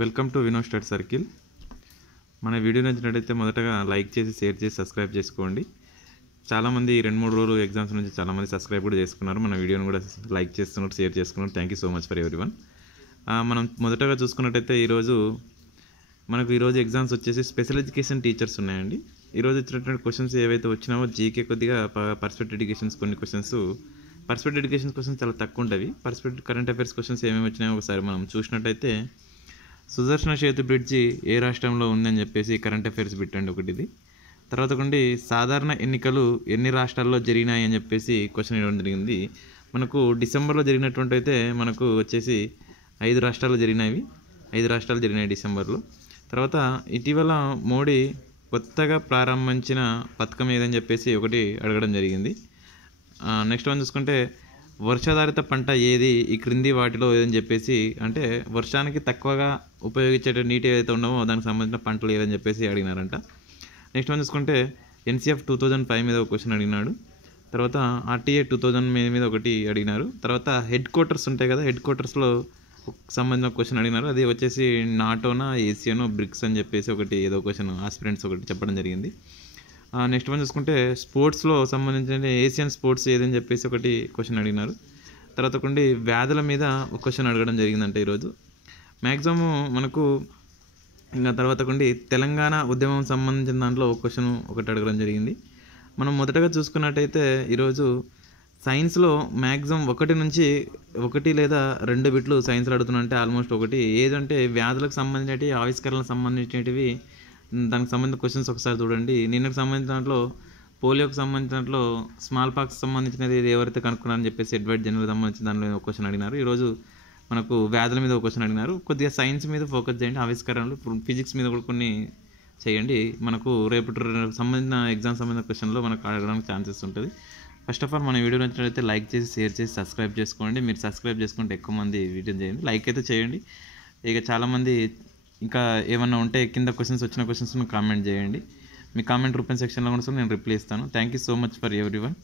Welcome to Vino study circle. మన video నచ్చినట్లయితే మొదటగా లైక్ చేసి షేర్ చేసి సబ్స్క్రైబ్ చేసుకోండి. చాలామంది 2-3 రోజులు ఎగ్జామ్స్ నుంచి చాలామంది సబ్స్క్రైబ్ కూడా చేసుకున్నారు. మన వీడియోని కూడా లైక్ చేస్తున్నారు, షేర్ చేసుకున్నారు. Thank you so much for everyone. మనం మొదటగా చూసుకున్నట్టయితే ఈరోజు ఎగ్జామ్స్ వచ్చేసి స్పెషల్ ఎడ్యుకేషన్ టీచర్స్ ఉన్నాయండి. ఈరోజు ఇచ్చినటువంటి క్వశ్చన్స్ ఏవైతే వచ్చినావో జీకే కొద్దిగా పర్స్పెక్టివ్ ఎడ్యుకేషన్స్ కొన్ని క్వశ్చన్స్, పర్స్పెక్టివ్ ఎడ్యుకేషన్ క్వశ్చన్స్ చాలా తక్కువ ఉంటాయి. పర్స్పెక్టివ్ కరెంట్ అఫైర్స్ క్వశ్చన్స్ ఏమేమి వచ్చినాయో ఒకసారి మనం చూసినట్టయితే సుదర్శన సేతు బ్రిడ్జి ఏ రాష్ట్రంలో ఉందని చెప్పేసి కరెంట్ అఫైర్స్ పెట్టండి ఒకటిది. తర్వాత కొండి సాధారణ ఎన్నికలు ఎన్ని రాష్ట్రాల్లో జరిగినాయి అని చెప్పేసి క్వశ్చన్ ఇవ్వడం జరిగింది. మనకు డిసెంబర్లో జరిగినటువంటి అయితే మనకు వచ్చేసి 5 రాష్ట్రాలు జరిగినాయి. 5 రాష్ట్రాలు జరిగినాయి డిసెంబర్లో. తర్వాత ఇటీవల మోడీ కొత్తగా ప్రారంభించిన పథకం ఏదని చెప్పేసి ఒకటి అడగడం జరిగింది. నెక్స్ట్ వన్ చూసుకుంటే వర్షాధారిత పంట ఏది ఈ క్రింది వాటిలో ఏదని చెప్పేసి, అంటే వర్షానికి తక్కువగా ఉపయోగించే నీటి ఏదైతే ఉండవో దానికి సంబంధించిన పంటలు ఏదని చెప్పేసి అడిగినారంట. నెక్స్ట్ వన్ చూసుకుంటే NCF 2005 మీద ఒక క్వశ్చన్ అడిగినాడు. తర్వాత RTA 2000 మీద ఒకటి అడిగినారు. తర్వాత హెడ్ క్వార్టర్స్ ఉంటాయి కదా, హెడ్ క్వార్టర్స్లో సంబంధించిన క్వశ్చన్ అడిగినారు. అది వచ్చేసి నాటోనా ఏసియానో బ్రిక్స్ అని చెప్పేసి ఒకటి ఏదో క్వశ్చన్ ఆస్పిరెంట్స్ ఒకటి చెప్పడం జరిగింది. నెక్స్ట్ వన్ చూసుకుంటే స్పోర్ట్స్లో సంబంధించిన ఏషియన్ స్పోర్ట్స్ ఏదని చెప్పేసి ఒకటి క్వశ్చన్ అడిగినారు. తర్వాత కొన్ని వ్యాధుల మీద ఒక క్వశ్చన్ అడగడం జరిగిందంటే ఈరోజు మ్యాక్సిమం మనకు. ఇంకా తర్వాత కొన్ని తెలంగాణ ఉద్యమం సంబంధించిన దాంట్లో ఒక క్వశ్చన్ ఒకటి అడగడం జరిగింది. మనం మొదటగా చూసుకున్నట్టయితే ఈరోజు సైన్స్లో మ్యాక్సిమం 1 నుంచి 1 లేదా 2 బిట్లు సైన్స్లో అడుగుతున్నట్టే ఆల్మోస్ట్ ఒకటి ఏదంటే వ్యాధులకు సంబంధించినవి, ఆవిష్కరణలకు సంబంధించినవి, దానికి సంబంధించిన క్వశ్చన్స్ ఒకసారి చూడండి. నిన్నకు సంబంధించిన దాంట్లో పోలియోకి సంబంధించిన దాంట్లో స్మాల్ పాక్స్ సంబంధించినది ఎవరైతే కనుక్కున్నారని చెప్పేసి ఎడ్వర్డ్ జనరల్ సంబంధించిన దాంట్లో ఒక క్వశ్చన్ అడిగినారు. ఈరోజు మనకు వ్యాధుల మీద ఒక క్వశ్చన్ అడిగినారు. కొద్దిగా సైన్స్ మీద ఫోకస్ చేయండి, ఆవిష్కరణలు, ఫిజిక్స్ మీద కూడా కొన్ని చేయండి. మనకు రేపు సంబంధించిన ఎగ్జామ్ సంబంధించిన క్వశ్చన్లో మనకు అడగడానికి ఛాన్సెస్ ఉంటుంది. ఫస్ట్ ఆఫ్ ఆల్ మన వీడియో నచ్చినట్లయితే లైక్ చేసి షేర్ చేసి సబ్స్క్రైబ్ చేసుకోండి. మీరు సబ్స్క్రైబ్ చేసుకుంటే ఎక్కువ మంది వీడియో చేయండి, లైక్ అయితే చేయండి. ఇక చాలామంది ఇంకా ఏమన్నా ఉంటే కింద వచ్చిన క్వశ్చన్స్ను కామెంట్ చేయండి. మీ కామెంట్ రూపం సెక్షన్లో కూడా నేను రిప్లై ఇస్తాను. Thank you so much for everyone.